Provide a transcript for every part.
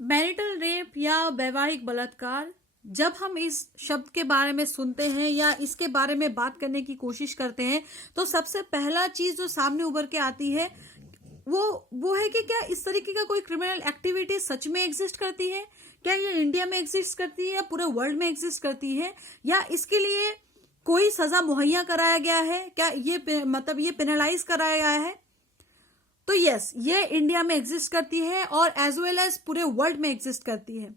Marital rape या वैवाहिक बलात्कार, जब हम इस शब्द के बारे में सुनते हैं या इसके बारे में बात करने की कोशिश करते हैं तो सबसे पहला चीज जो सामने उभर के आती है वो है कि क्या इस तरीके का कोई क्रिमिनल एक्टिविटी सच में एग्जिस्ट करती है। क्या ये इंडिया में एग्जिस्ट करती है या पूरे वर्ल्ड में एग्जिस्ट करती है, या इसके लिए कोई सजा मुहैया कराया गया है, क्या ये मतलब ये पेनलाइज कराया गया है। तो यस, ये इंडिया में एग्जिस्ट करती है और एज वेल एज पूरे वर्ल्ड में एग्जिस्ट करती है।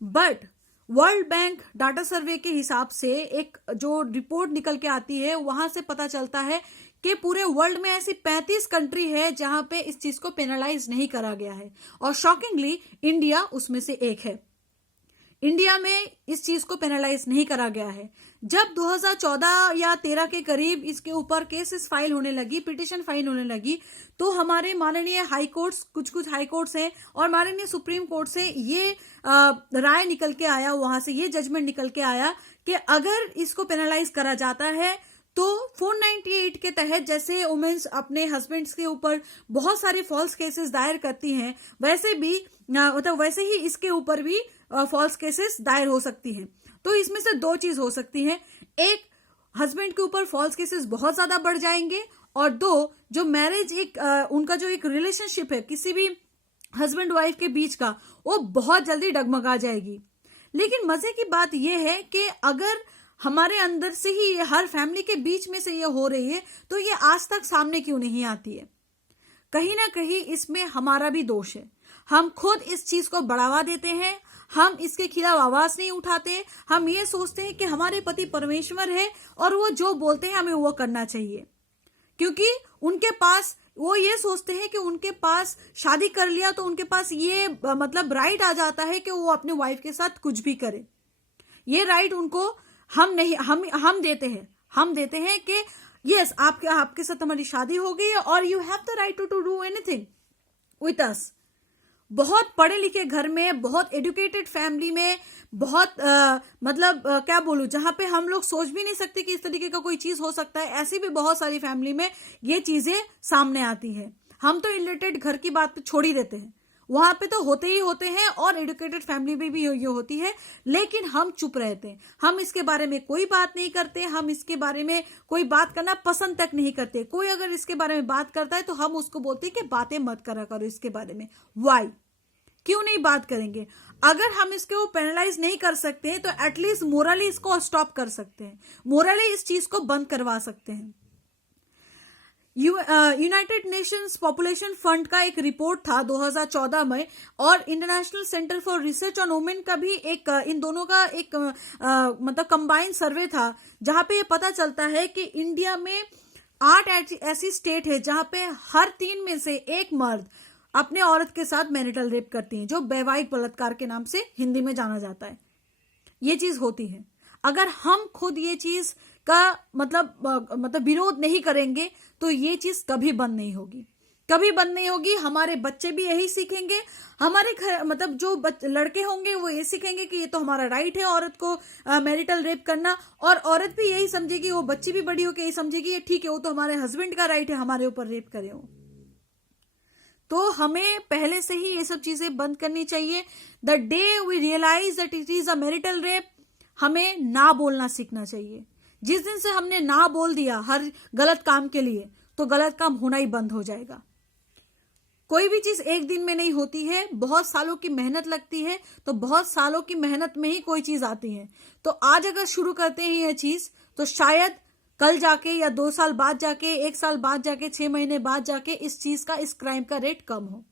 बट वर्ल्ड बैंक डाटा सर्वे के हिसाब से एक जो रिपोर्ट निकल के आती है वहां से पता चलता है कि पूरे वर्ल्ड में ऐसी 35 कंट्री है जहां पे इस चीज को पेनलाइज नहीं करा गया है, और शॉकिंगली इंडिया उसमें से एक है। इंडिया में इस चीज को पेनलाइज नहीं करा गया है। जब 2014 या 13 के करीब इसके ऊपर केसेस फाइल होने लगी, पिटिशन फाइल होने लगी, तो हमारे माननीय हाई कोर्ट्स, कुछ हाई कोर्ट्स हैं और माननीय सुप्रीम कोर्ट से ये राय निकल के आया, वहां से ये जजमेंट निकल के आया कि अगर इसको पेनलाइज करा जाता है तो 498 के तहत जैसे वुमेन्स अपने हस्बैंड्स के ऊपर बहुत सारे फॉल्स केसेस दायर करती हैं, वैसे भी मतलब वैसे ही इसके ऊपर भी फॉल्स केसेस दायर हो सकती हैं। तो इसमें से दो चीज हो सकती है, एक हस्बैंड के ऊपर फॉल्स केसेस बहुत ज्यादा बढ़ जाएंगे, और दो जो मैरिज उनका जो एक रिलेशनशिप है किसी भी हस्बैंड वाइफ के बीच का, वो बहुत जल्दी डगमगा जाएगी। लेकिन मजे की बात यह है कि अगर हमारे अंदर से ही हर फैमिली के बीच में से ये हो रही है तो ये आज तक सामने क्यों नहीं आती है। कहीं ना कहीं इसमें हमारा भी दोष है। हम खुद इस चीज को बढ़ावा देते हैं, हम इसके खिलाफ आवाज नहीं उठाते। हम ये सोचते हैं कि हमारे पति परमेश्वर है और वो जो बोलते हैं हमें वो करना चाहिए, क्योंकि उनके पास वो ये सोचते हैं कि उनके पास शादी कर लिया तो उनके पास ये मतलब राइट आ जाता है कि वो अपने वाइफ के साथ कुछ भी करे। ये राइट उनको हम नहीं, हम देते हैं कि यस आपके साथ हमारी शादी हो गई और you have the right to do anything with us. बहुत पढ़े लिखे घर में, बहुत एजुकेटेड फैमिली में, बहुत क्या बोलूं, जहां पे हम लोग सोच भी नहीं सकते कि इस तरीके का कोई चीज हो सकता है, ऐसी भी बहुत सारी फैमिली में ये चीजें सामने आती हैं। हम तो इलिटरेट घर की बात पे छोड़ ही देते हैं, वहां पे तो होते ही होते हैं और एजुकेटेड फैमिली में भी ये होती है, लेकिन हम चुप रहते हैं। हम इसके बारे में कोई बात नहीं करते, हम इसके बारे में कोई बात करना पसंद तक नहीं करते। कोई अगर इसके बारे में बात करता है तो हम उसको बोलते हैं कि बातें मत करा करो इसके बारे में। वाई, क्यों नहीं बात करेंगे? अगर हम इसको पेनलाइज नहीं कर सकते हैं तो एटलीस्ट मोरली इसको स्टॉप कर सकते हैं, मोरली इस चीज को बंद करवा सकते हैं। यूनाइटेड नेशंस पॉपुलेशन फंड का एक रिपोर्ट था 2014 में, और international centre for research on women का भी एक इन दोनों का एक मतलब कंबाइंड सर्वे था, जहां पे ये पता चलता है कि इंडिया में 8 ऐसी स्टेट है जहां पे हर 3 में से एक मर्द अपने औरत के साथ मैरिटल रेप करती हैं, जो वैवाहिक बलात्कार के नाम से हिंदी में जाना जाता है। ये चीज होती है। अगर हम खुद ये चीज का मतलब विरोध नहीं करेंगे तो ये चीज कभी बंद नहीं होगी, कभी बंद नहीं होगी। हमारे बच्चे भी यही सीखेंगे, हमारे घर मतलब जो लड़के होंगे वो ये सीखेंगे कि ये तो हमारा राइट है औरत को मैरिटल रेप करना, और औरत भी यही समझेगी, वो बच्ची भी बड़ी होकर यही समझेगी ये ठीक है, वो तो हमारे हस्बैंड का राइट है हमारे ऊपर रेप करे हो। तो हमें पहले से ही ये सब चीजें बंद करनी चाहिए। The day we realize that it is a marital rape, हमें ना बोलना सीखना चाहिए। जिस दिन से हमने ना बोल दिया हर गलत काम के लिए, तो गलत काम होना ही बंद हो जाएगा। कोई भी चीज एक दिन में नहीं होती है, बहुत सालों की मेहनत लगती है, तो बहुत सालों की मेहनत में ही कोई चीज आती है। तो आज अगर शुरू करते हैं ये चीज, तो शायद कल जाके या 2 साल बाद जाके, 1 साल बाद जाके, 6 महीने बाद जाके इस चीज का, इस क्राइम का रेट कम हो।